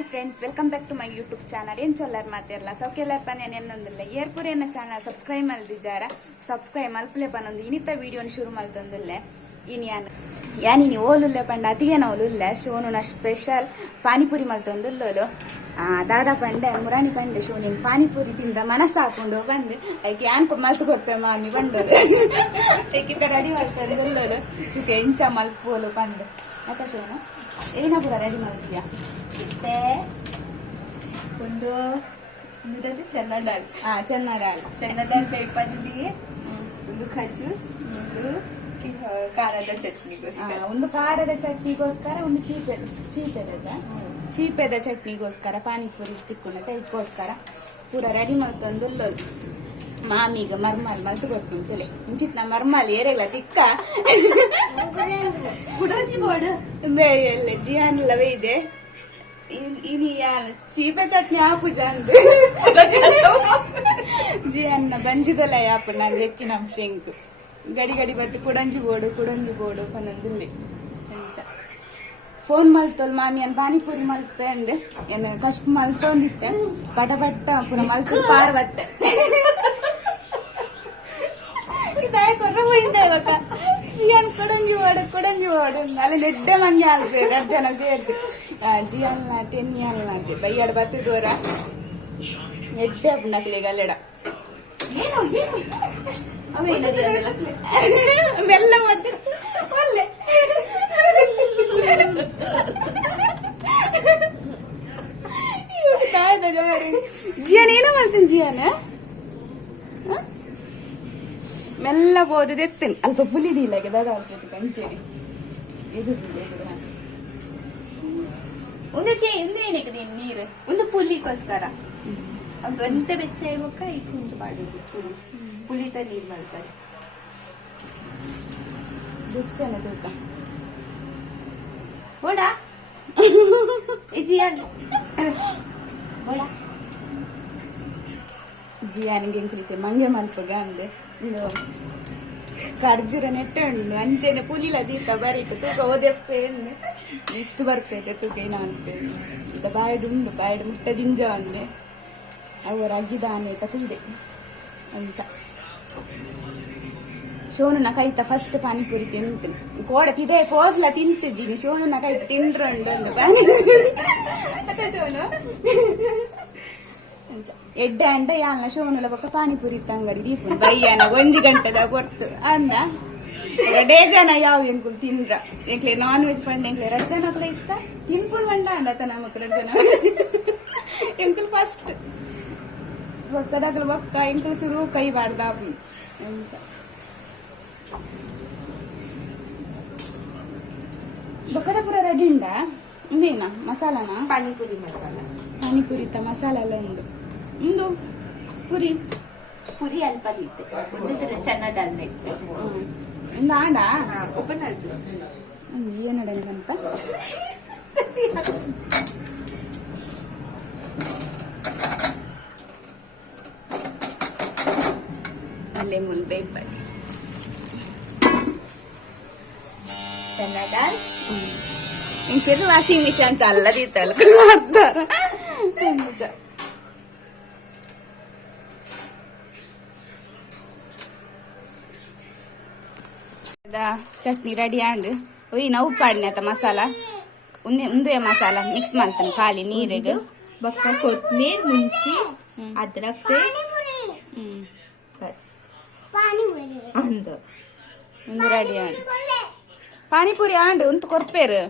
Hi friends, welcome back to my YouTube channel. ಏನು ಚೊಲ್ಲರ್ ಮಾತಿರಲ್ಲ ಸೌಖ್ಯಲ್ಲರ್ ಪನ್ಯ ನೆನ್ನೊಂದಿಲ್ಲ ಏರ್ಪುರ ಎನ್ನ ಚಾನಲ್ ಸಬ್ಸ್ಕ್ರೈಬ್ ಮಲ್ದಿದ್ದಾರ. ಸಬ್ಸ್ಕ್ರೈಬ್ ಮಲ್ಪಲೆ ಪನ್ನೊಂದು ಇನಿತ ವಿಡಿಯೋನ ಶುರು ಮಲ್ತೊಂದಿಲ್ಲೆ. ಇನಿ ಯಾನಿನಿ ಓಲುಲ್ಲೆ ಪಂಡ ಅತಿಗೆನ ಓಲುಲ್ಲೆ ಶೋನುನ ಸ್ಪೆಷಲ್ ಪಾನಿಪುರಿ ಮಲ್ತೊಂದುಲ್ಲೋಲು. ದಾದಾ ಪಂಡೆ ಮುರಾಣಿ ಪಂಡೆ ಶೋನಿನ ಪಾನಿಪುರಿ ತಿಂದ ಮನಸ್ಸು ಹಾಕೊಂಡು ಬಂದು ಐಕೆ ಯಾನ್ಕೊ ಮಲ್ತು ಕೊಡ್ಪೆ ಮಾಮಿ ಬಂಡೋದು ಐಕಿತ ರೆಡಿ ಮಲ್ತೊಂದುಲ್ಲೋಲು ಇದಕ್ಕೆ ಇಂಚ ಮಲ್ಪೋಲು ಪಂಡು ಆತ ಶೋನು ಏನ ಪೂರ ರೆಡಿ ಮಾಡ್ತೀಯಾ? ಒಂದು ಚೆನ್ನ ದಾಲ್ ಚೆನ್ನ ದಾಲ್ ಬೇಯಿಗೆ ಒಂದು ಖಜೂರ್, ಒಂದು ಖಾರದ ಚಟ್ನಿಗೋಸ್ಕರ, ಒಂದು ಖಾರದ ಚಟ್ನಿಗೋಸ್ಕರ, ಒಂದು ಚೀಪೆದ ಚಟ್ನಿಗೋಸ್ಕರ ಪಾನಿಪುರಿ ತಿಕ್ಕೊಂಡ ಇದಕ್ಕೋಸ್ಕರ ಪೂರ ರೆಡಿ ಮಾಡ್ತಂದು ಮಾಮೀಗ ಮರ್ಮಾಲ್ ಮಲ್ತು ಕೊಡ್ಕೊಂತೇಳಿ ಮುಂಚಿತ್ ಮರ್ಮಾಲ್ ಏರೆಲ್ಲ ತಿಕ್ಕ ಬೇರೆ ಜಿಯಾನಲ್ಲವೇ ಇದೆ. ಇನಿ ಚೀಪೆ ಚಟ್ನಿ ಆಪುಜ ಅಂದು ಜಿಯನ್ನ ಬಂಜಿದಲ್ಲ ಯಾಪು ನಾನು ಹೆಚ್ಚಿನ ಅಂಶ ಎಂಕು ಗಡಿ ಗಡಿ ಬತ್ತು ಕುಡಂಜಿ ಬೋಡು ಪನ್ನೊಂದಿಲ್ಲಿ ಫೋನ್ ಮಲ್ತೋಲ್ ಮಾಮಿ ಅನ್ ಪಾನಿಪುರಿ ಮಲ್ತೆ ಅಂದೆ ಏನು ಕಷ್ಟ ಮಲ್ತೊಂದಿತ್ತೆ ಪಟ ಪುನಃ ಮಲ್ತು ಪಾರ್ವತ್ತೆ ಇದಾಯ ಕೊರ್ರ ಹೋಯ್ತಾ ಇವಾಗ ಜಿಯಾನ್ ಕೊಡಂಜಿ ಓಡು ಅಲ್ಲಿ ನೆಡ್ಡೆ ಮಂದಿ ಆಲ್ಬೇಕು 2 ಜನ ಸೇರ್ತು ಜಿಯಾನ್ ತೆನ್ನಿ ಅಲ್ಲಾಂತೆ ಬೈಯಾಡ ಬತ್ತಿದೋರ ನೆಡ್ಡೆ ನಕಲಿಗೆ ಅಲ್ಲೆಡ ಮೆಲ್ಲ ಮತ್ತೆ ಒಳ್ಳೆ ಜಿಯಾನ್ ಏನೋ ಮಾಡ್ತೀನಿ ಜಿಯಾನ ಮೆಲ್ಲ ಬೋದದು ಎತ್ತೇನೆ ಅಲ್ಪ ಪುಲಿದಿಲ್ಲ ದಾದಾ ಅಲ್ಪ ಕಂಚೇರಿ ಇದು ಒಂದೇನಕ್ಕೆ ನೀರು ಒಂದು ಪುಲಿಗೋಸ್ಕರ ಬಂತ ಬೆಚ್ಚ ಇವಾಗ ಇಕ್ಕೊಂಡು ಮಾಡಿದ್ದು ಪುಲಿತ ನೀರು ಮಾಡ್ತಾರೆ. ದುಃಖನ ದುಃಖ ಬೋಡಾ ಜಿಯಾನಿಗೆ ಕುಳಿತೆ ಮಂಗೆ ಮಲ್ಪಗ ಅಂದೆ ಇದು ಖರ್ಜೂರ ನೆಟ್ಟೆ ಉಂಡು ಅಂಚೆನೆ ಪುಲಿಲ ದೀತ ಬರೀಟು ತೂಕ ಓದೆಪ್ಪೆ ಅಂದೆ ನೆಕ್ಸ್ಟ್ ಬರ್ಪೇತೆ ತೂಕ ಏನೋ ಅಂತೆ ಇದ ಬಾಯ್ಡು ಮುಟ್ಟ ದಿಂಜ ಅಂದೆ ಅವರು ಅಗ್ಗಿದಾನೆ ಕುಯ್ದೆ ಅಂಚ ಶೋನುನ ಕೈತ ಫಸ್ಟ್ ಪಾನಿಪುರಿ ತಿಂತು ಕೋಡ ಪಿದೆ ಕೋದ್ಲ ತಿಂತಿದ್ದೀನಿ ಶೋನುನ ಕೈತ ತಿಂಡ್ರಂಡು ಒಂದು ಪಾನಿಪುರಿ ಅದ ಶೋನು ಎಡ್ಡೆ ಅಂಡ ಯಾಲ್ನ ಶೋನುಲ ಪಕ್ಕ ಪಾನಿಪುರಿ ಅಂಗಡಿ ದೀಪು ಬಯ್ಯನ 1 ಗಂಟೆದ ಕೊಡ್ತು ಅಂದ 2 ಜನ ಯಾವ ಎಂಕುಲು ತಿಂದ್ರ ಎಂಕ್ಲೆ ನಾನ್ ವೆಜ್ ಪಂಡ ಎಂಕ್ಲೆ 2 ಜನಕ್ಕೂ ಇಷ್ಟ ತಿನ್ಪುಲ್ ಮಂಡ ಅಂಡತ ನಮಕ್ 2 ಜನ ಎಂಕುಲು ಫಸ್ಟ್ ಬೊಕ್ಕದಾಗಲು ಬೊಕ್ಕ ಎಂಕುಲು ಸುರು ಕೈ ಬಾಡ್ದಾಪು ಅಂತ ಬೊಕ್ಕದ ಪೂರ ರೆಡಿ ಉಂಡ ಇಂದೇನ ಮಸಾಲಾನ ಪಾನಿಪುರಿ ಮಸಾಲ ಎಲ್ಲ ಉಂಡು ಒಂದು ಪುರಿ ಅಲ್ಪ ಇತ್ತೆ ಒಂದು ಚೆನ್ನ ದಾಲ್ ಒಂದು ಆಂಡ ಓಪನ್ ಆಯ್ತು ಏನಂತ ಅಲ್ಲೇ ಮುಲ್ಬೆ ಬನ್ನಿ ಚೆನ್ನ ದಾಲ್ ಇಂಚೆದು ವಾಷಿಂಗ್ ಮಿಷನ್ ಚಲ್ಲದಿತ್ತಲ್ಲ ಮಾಡ್ತಾರ ಚಟ್ನಿ ರೆಡಿ ಆಂಡ್ ಒಯ್ಯಿನ ಉಪ್ಪಾಡಿನ ಆತ ಮಸಾಲ ಒಂದೇ ಮಸಾಲ ಮಿಕ್ಸ್ ಮಾಡ್ತಾನೆ ಖಾಲಿ ನೀರಿಗೆ ಬೊಕ್ಕ ಕೊತ್ತಂಬರಿ ಮುಂಚಿ ಅದ್ರಕ್ ಪೇಸ್ಟ್ ಬಸ್ ಅಂದು ಒಂದು ರೆಡಿ ಆಂಡ್ ಪಾನಿಪುರಿ ಆಂಡ್ ಉಂಟು ಕೊರ್ಪೇರು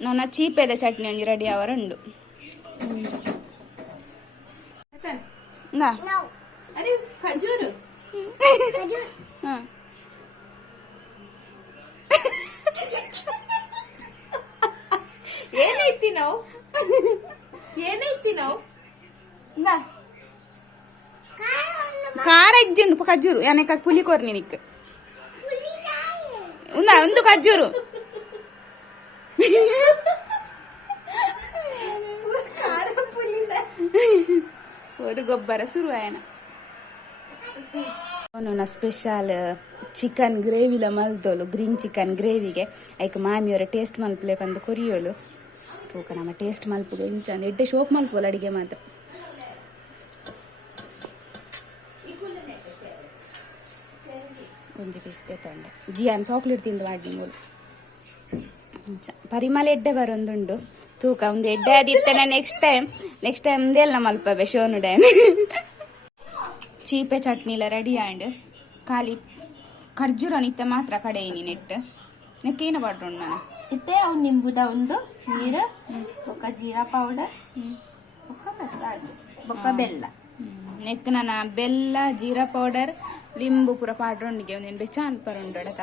ನನ್ನ ಚೀಪೆದ ಚಟ್ನಿ ಒಂಜಿ ರೆಡಿ ಅವರ ಉಂಡು ಅರೆ ಖಜೂರು ಏನೈತಿ ನಾವು ಖಾರ ಇಜ್ಜಿಂದು ಖಜೂರು ಯಾನೆ ಪುಲಿ ಕೊರ್ನಿ ನಿಕ್ ಒಂದು ಖಜೂರು ഒരു ಗೊಬ್ಬರ ಶುರುವಾಯನ ಅವನ ಸ್ಪೆಷಲ್ ಚಿಕನ್ ಗ್ರೇವಿಲ ಮಲ್ದೋಲು ಗ್ರೀನ್ ಚಿಕನ್ ಗ್ರೇವಿಗೆ ಐಕ್ ಮಾಮಿಯವರ ಟೇಸ್ಟ್ ಮಲ್ಪಲೆ ಬಂದು ಕೊರಿಯೋಲು ತೂಕ ನಮ್ಮ ಟೇಸ್ಟ್ ಮಲ್ಪುದು ಇಂಚಂದ ಎಡ್ಡೆ ಶೋಕ್ ಮಲ್ಪೋಲ್ಲ ಅಡಿಗೆ ಮಾತ್ರ ಒಂಜಿ ಪಿಸ್ತೆ ತೊಂಡೆ ಜಿಯಾನ್ ಚಾಕ್ಲೇಟ್ ತಿಂದು ಮಾಡಿ ಮೂಲು ಪರಿಮಳ ಎಡ್ಡೆ ಬರೊಂದುಂಡು ತೂಕ ಒಂದು ಎಡ್ಡೆ ಆದಿತ್ತನ ನೆಕ್ಸ್ಟ್ ಟೈಮ್ ಎಲ್ಲ ಮಲ್ಪವೆ ಶೋನು ಡೈನ್ ಚೀಪೆ ಚಟ್ನಿಲ ರೆಡಿ ಆಂಡ್ ಖಾಲಿ ಖರ್ಜೂರ ನಿತ್ತ ಮಾತ್ರ ಕಡೆಯಿನಿ ನೆಟ್ ನೆಕ್ಕೇನ ಪಾಡ್ರೋಣ ನಾನು ಇತ್ತೆ ಅವು ನಿಂಬುದ ಒಂದು ನೀರು ಬೊಕ್ಕ ಜೀರಾ ಪೌಡರ್ ಬೊಕ್ಕ ಮಸಾಲೆ ಬೊಕ್ಕ ಬೆಲ್ಲ ನೆಕ್ ನಾನು ಬೆಲ್ಲ ಜೀರಾ ಪೌಡರ್ ಲಿಂಬು ಪೂರ ಪಾಡ್ರೊಂಡಿಗೆ ಒಂದೇನು ಬೆಚ್ಚ ಅಲ್ಪರುಂಡೊಡಕ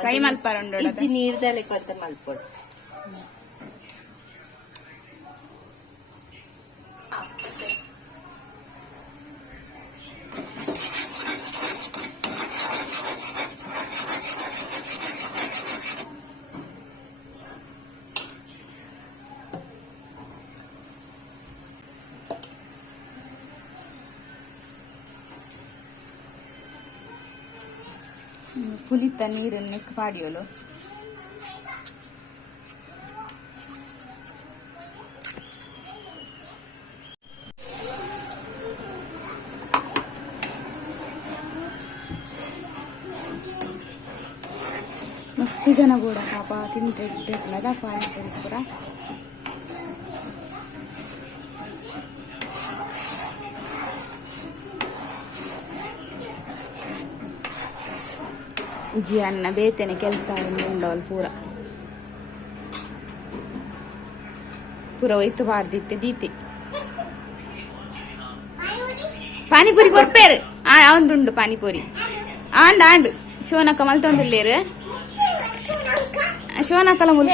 ಫ್ರೈ ಮಲ್ಪರುಂಡೊಡಕ ನೀರ್ದಲ್ಲಿ ಕೊತ್ತ ಮಲ್ಪೊಡು ಪುಲಿತ ನೀರನ್ನು ನೆಕ್ ಪಾಡಿಯೋಲು ಮಸ್ತ್ ಜನ ಕೂಡ ಪಾಪ ತಿಂದ ಪಾನಿಪುರಿ ಪೂರ ಜಿ ಅನ್ನ ಬೇತೇನೆ ಕೆಲಸ ಉಂಡವಲ್ ಪೂರ ಒಯ್ತು ಬಾರ್ದಿತ್ತೆ ದೀತಿ ಪಾನಿಪುರಿ ಕೊರ್ಪೇರು ಅವಂದುಂಡು ಪಾನಿಪುರಿ ಆಂಡ್ ಶೋನಕ್ಕ ಮಲ್ತೊಂದಿಲ್ಲೇರು ಶೋನಕ್ಕಲ ಮುಲ್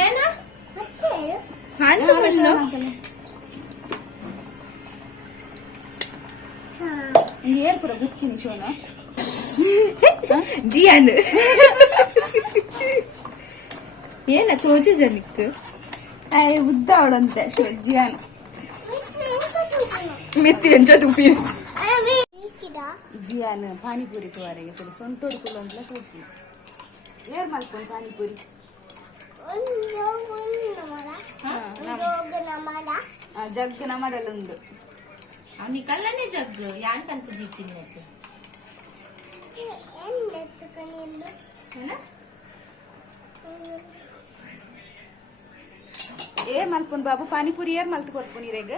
ಏರ್ ಪೂರ ಗುಚ್ಚಿನಿ ಶೋನ ಜಿಯಾನ್ ಏನ ತೋಜು ಜನಿಕ್ ಉದ್ದ ಅವಳಂತೆ ಜಿಯಾನ್ ಮೆತ್ತಿ ಎಂಚ ತುಪ್ಪಿ ಜಿಯಾನ್ ಪಾನಿಪುರಿ ತುವರೆಗೆ ತುಳು ಸೊಂಟೋಡು ತುಳು ಅಂತಲ ತೂಪಿ ಏರ್ ಮಲ್ಕೊಂಡು ಪಾನಿಪುರಿ ಜಗ್ಗನ ಮಾಡಲುಂಡು ಅವನಿ ಕಲ್ಲನೆ ಜಗ್ಗು ಯಾಂಕಂತ ಜೀತಿನ ಏರ್ ಮಲ್ಪುನ್ ಬಾಬು ಪಾನಿಪುರಿ ಏರ್ ಮಲ್ತು ಕೊರ್ಪು ನೀರೇಗ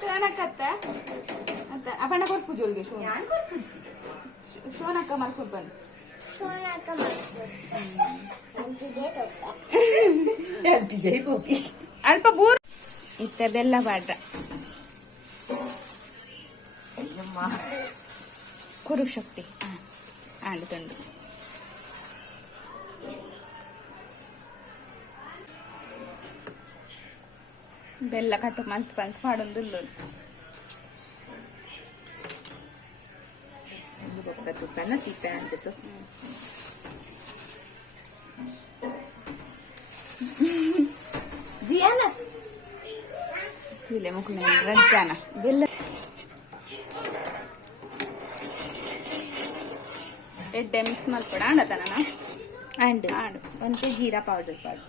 ಶೋನಕ್ಕತ್ತ ಅಂತ ಅಪಣ್ಣ ಕೊರ್ಪು ಜೋಲ್ಗೆ ಶೋನಕ್ಕ ಮಲ್ಕೊಂಡು ಬಂದು ಅಲ್ಪ ಬೂರ್ ಇತ್ತ ಬೆಲ್ಲ ಬಾಡ್ರ ಕುರು ಶಕ್ತಿ ಆಂಡ್ ತಂದು ಬೆಲ್ಲ ಕಟ್ಟು ಮಂತ್ ಪಾಡೊಂದುಲ್ಲು ತುಪ್ಪನ ತಿಪ್ಪೆ ಅಂತಿತ್ತು ಜಿಯಾನ ಇಲ್ಲೇ ಮುಖ ರಂಜಾನ ಬೆಲ್ಲ ಎಡ್ಡೆ ಮಿಕ್ಸ್ ಮಾಡ್ಕೊಡ ಆಂಡತನ ಆಂಡ್ ಒಂತೆ ಜೀರಾ ಪೌಡರ್ ಪಾಡು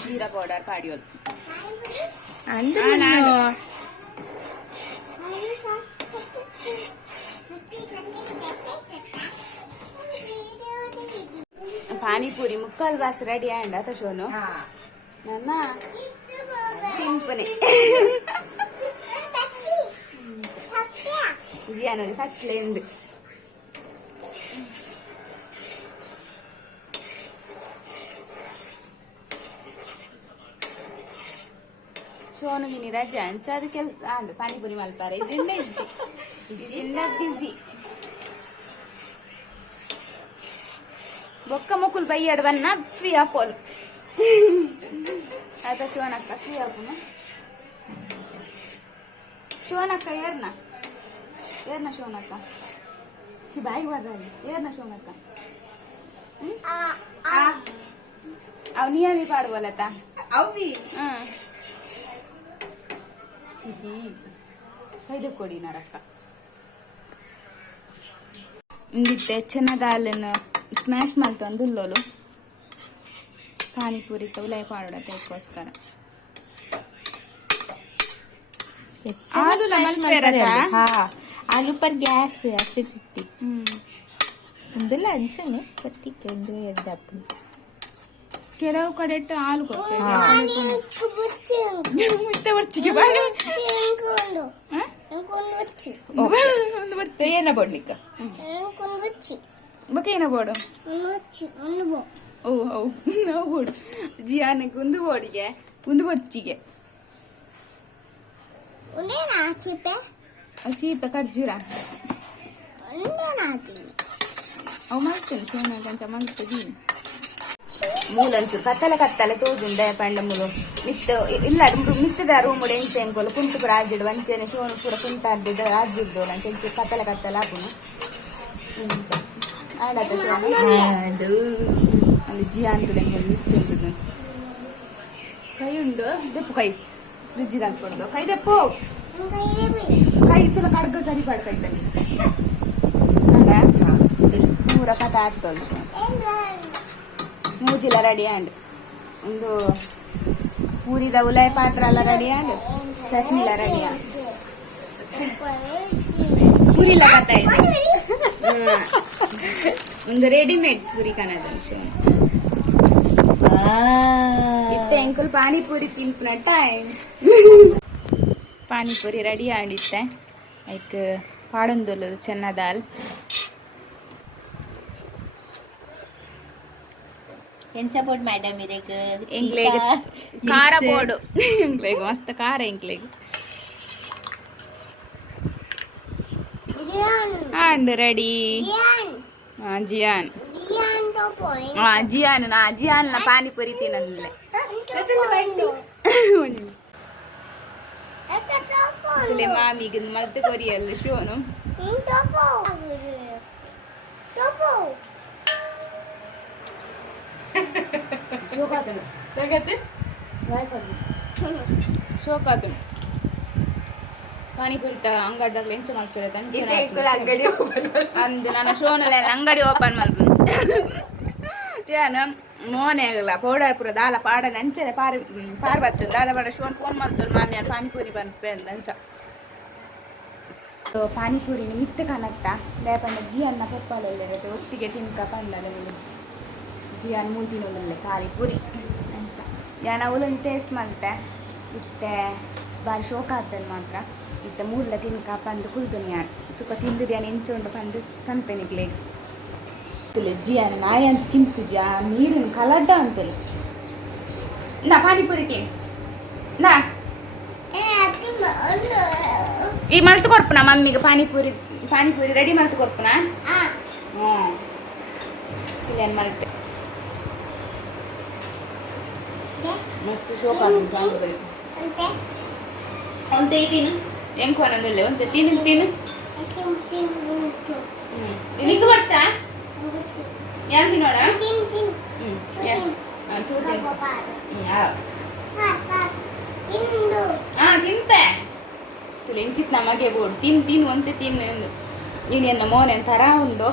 ಜೀರಾ ಪೌಡರ್ ಪಾಡಿಯೋದು ಪಾನಿಪುರಿ ಮುಕ್ಕಾಲ್ ಬಾಸ್ ರೆಡಿ ಆಂಡ್ ಆತ ಶೋನು ನನ್ನ ತಿಂಪನೆ ಜಿಯಾನ ಕಟ್ಲೆ ಎಂದು ಶೋನುಗಿನಿ ರಜೆ ಅಂಚ ಅದಕ್ಕೆ ಪಾನಿಪುರಿ ಮಲ್ಪಾರೆ ಇಜಿಂದ ಬಿಸಿ ಬೊಕ್ಕ ಮುಕ್ಕುಲ್ ಬೈಯಾಡು ಬನ್ನ ಫ್ರೀ ಆಪೋಲ್ ಆತ ಶೋನಕ್ಕ ಫ್ರೀ ಆಪುನ ಶಿವನಕ್ಕ ಏರ್ನ ಶಿವನಕ್ಕ ಬಾಯಿ ಬರ್ರಿ ಏರ್ನ ಶಿವನಕ್ಕ ಅವ್ ನಿಯಮಿ ಪಾಡುವಲ್ಲತ್ತ ಅವಿ ಸಿಸಿ ಕೈದು ಕೊಡಿ ನರಕ್ಕ ಇಂದಿತ್ತೆ ಚೆನ್ನದ ಹಾಲನ್ನು ಸ್ಮ್ಯಾಶ್ ಮಾಡ್ತು ಅಂದುಲ್ಲೋಲು ಪಾನಿಪುರಿ ಉಲಾಯಿ ಪಾಡೋಡತ್ತೆ ಅದಕ್ಕೋಸ್ಕರ आलू पर गैस acidity ಒಂದೆಲ್ಲ ಅಂಚನೆ ಕಟ್ಟಿಕ್ಕೆ ಒಂದು ಎದ್ದಾಗ್ತದೆ ಕೆಲವು ಕಡೆ ಇಟ್ಟು ಹಾಲು ಕೊಡ್ತೇವೆ ಮುಟ್ಟೆ ಬರ್ಚಿಗೆ ಬಾಯಿ ಒಂದು ಬರ್ತಿ ಏನ ಬೋಡ್ಲಿಕ್ಕ ಬಕ ಏನ ಬೋಡು ಓ ಹೌ ನಾವು ಬೋಡು ಜಿಯಾನಕ್ಕೆ ಒಂದು ಬೋಡಿಗೆ ಒಂದು ಬರ್ಚಿಗೆ ಚೀಪೆ ಖರ್ಜೂರ ಅವು ಮಾಡ್ತೇನೆ ಸೋನ ಕೊಂಚ ಮಾಡ್ತೀವಿ ಮೂಲಂಚು ಕತ್ತಲೆ ತೋಜುಂಡೆ ಪಂಡ ಮೂಲು ಮಿತ್ತು ಇಲ್ಲ ಮಿತ್ತದ ರೂಮ್ ಎಂಚೆ ಎಂಕೋಲು ಕುಂತು ಪುರ ಆಜಿಡು ವಂಚೆನೆ ಶೋನು ಪೂರ ಕುಂಟಾಡ್ದಿದ್ದು ಆಜಿದ್ದು ಅಂಚೆ ಕತ್ತಲೆ ಹಾಕುನು ಆಡಾತ ಶೋನು ಅಲ್ಲಿ ಜಿ ಅಂತುಲೆ ಮಿತ್ತು ಕೈ ಉಂಡು ದೆಪ್ಪು ಕೈ ಫ್ರಿಜ್ ಹಾಕೊಂಡು ಕೈ ದೆಪ್ಪು ಕೈ ತುಲ ಕಡ್ಗ ಸರಿ ಪಡ್ಕೈತೆ ಮೂರ ಕಥ ಆಗ್ತದೆ ಮೂಜಿಲ ರೆಡಿ ಆ್ಯಂಡ್ ಒಂದು ಪೂರಿದ ಉಲಾಯಿ ಪಾಟ್ರ ಎಲ್ಲ ರೆಡಿ ಆ್ಯಂಡ್ ಚಟ್ನಿಲ ರೆಡಿ ಆ್ಯಂಡ್ ಪೂರಿಲ ಕಥ ಇದೆ ಒಂದು ರೆಡಿಮೇಡ್ ಪೂರಿ ಕಣದ ವಿಷಯ ಇತ್ತೆ ಎಂಕುಲ್ ಪಾನಿಪುರಿ ತಿನ್ಪುನ ಟೈಮ್ ಪಾನಿಪುರಿ ರೆಡಿ ಆಡಿತ್ತೆ ಐಕ್ ಪಾಡೊಂದುಲ್ಲು ಚೆನ್ನದಾಲ್ ಎಂಚ ಬೋರ್ಡ್ ಮೇಡಮ್ ಎಂಕ್ಲೆಗ್ ಖಾರ ಬೋರ್ಡು ಎಂಕ್ಲೆಗ್ ಮಸ್ತ್ ಖಾರ ಎಂಕ್ಲೆಗ್ ಆಂಡ್ ರೆಡಿ ಜಿಯಾನ್ ಜಿಯಾನ್ ಪಾನಿಪುರಿ ತಿನ್ನಂದ್ಲೆ ಮಾಮಿಗೆ ಮಲ್ತು ಕೊರಿಯಲ್ಲ ಶೋನು ಶೋಕಾತು ಪಾನಿಪುರಿ ಅಂಗಡಿದಾಗ ಎಂಚ ಮಾಡ್ತಿರತ್ತೆ ಅಂಗಡಿ ಅಂದು ನನ್ನ ಶೋನಲ್ಲಿ ಅಂಗಡಿ ಓಪನ್ ಮಾಡ್ತೀನಿ ಏನು ಮೋನೆ ಆಗಲ್ಲ ಪೌಡರ್ ಪೂರ ದಾಲ ಪಾಡದ ಅಂಚನೆ ಪಾರ್ ಬರ್ತದೆ ದಾದ ಪಾಡ ಶೋನ್ ಫೋನ್ ಮಾಡ್ತಾರೆ ಮಾಮಿಯಾರು ಪಾನಿಪುರಿ ಬಂದ್ಪೆ ಅಂಚ ಪಾನಿಪುರಿ ಮಿತ್ತ ಕನತ್ತ ಲೇಪಂಡ ಜಿಯನ್ನ ಪಪ್ಪಲಲ್ಲಿರುತ್ತೆ ಒಟ್ಟಿಗೆ ತಿನ್ಕ ಪಂಡಲೆ ಜಿಯನ್ ಮೂತಿನೊಂದಲ್ಲೇ ಪಾನಿಪುರಿ ಅಂಚ ಯಾನ ಅವಲೊಂದು ಟೇಸ್ಟ್ ಮಾಡ್ತೆ ಇತ್ತೆ ಬಾರಿ ಶೋಕ ಆಗ್ತದೆ ಮಾತ್ರ ಇತ್ತೆ ಮೂರ್ಲ ತಿನ್ಕ ಪಂದು ಕುಲ್ದುನಿ ಯಾರು ತುಪ್ಪ ತಿಂದಿದ್ದು ಯಾನು ಎಂಚೊಂಡು ಪಂದು ಕನ್ಪೆನಿಗ್ಲೇ ಜಿಯಾನ ನಾಯಿ ಅಂತ ತಿಂಪಿದ್ಯಾ ನೀರಿನ ಕಲಡ್ಡ ಅಂತೇಳಿ ನಾ ಪಾನಿಪುರಿ ತಿನ್ ನಾ ಈ ಮಲ್ತು ಕೊರ್ಪುನ ಮಮ್ಮಿಗೆ ಪಾನಿಪುರಿ ರೆಡಿ ಮಲ್ತು ಕೊರ್ಪುನ ಹ್ಞೂ ಇಲ್ಲೇನು ಮಲ್ತೆ ಮಸ್ತ್ ಶೋಕ ಪಾನಿಪುರಿ ಒಂತೆ ತಿನ್ನು ಹೆಂಗೆ ಒಂದೊಂದಲ್ಲೇ ಒಂತೆ ತಿನ್ನು ನಿಂಗೆ ಬರ್ತಾ ಯಾರು ತಿನ್ನೋಡ ತಿಂಪೆ ಎಂಚಿತ್ ನಮಗೆ ಬೋಡು ತಿನ್ನು ಒಂತೆ ತಿನ್ನು ನೀನು ಮೋನೆ ತರ ಉಂಡು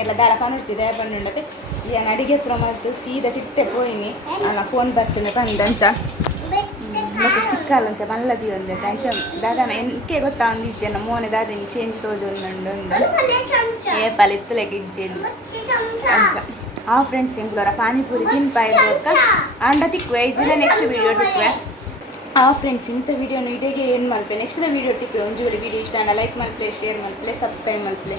ಎಲ್ಲ ದಾರ ಪನುಡ್ತಿದೆ ಪಂಡುಂಡತೆ ಏನು ಅಡಿಗೆ ಪುರ ಮಾಡ್ತು ಸೀದಾ ತಿಟ್ಟೆ ಪೋಯಿನಿ ಅಲ್ಲ ಫೋನ್ ಬರ್ತೀನಿ ಪಂದಂಚ ಮತ್ತೆ ಸ್ಟಿಕ್ಕಲ್ಲಂತೆ ಮಲ್ಲದಿ ಒಂದೈತೆ ಅಂಚ ದಾದಾನ ಎಂಕೆ ಗೊತ್ತಾ ಒಂದು ಈಚೆನ ಮೋನೆ ದಾದಿನಿ ಚೇಂಜ್ ತೋಜೊಂದು ಏಪಲ್ ಇತ್ತಲೆಗೆ ಇಜ್ಜೇನು ಅಂಚ ಆ ಫ್ರೆಂಡ್ಸ್ ಸಿಂಗ್ಳವರ ಪಾನಿಪುರಿ ತಿನ್ಪ ಇರ್ಬೇಕ ಅಂಡ ತಿಕ್ಕುವೆ ಇಜ್ಜಿನ ನೆಕ್ಸ್ಟ್ ವೀಡಿಯೋ ಟಿಕ್ಕುವೆ ಆ ಫ್ರೆಂಡ್ಸ್ ಇಂಥ ವಿಡಿಯೋನ ವಿಡಿಯೋಗೆ ಏನು ಮಲ್ಪೆ ನೆಕ್ಸ್ಟ್ ವಿಡಿಯೋ ಟಿಪ್ಪೆ ಒಂಜು ವಿಡಿಯೋ ಇಷ್ಟ like Malpe share Malpe subscribe Malpe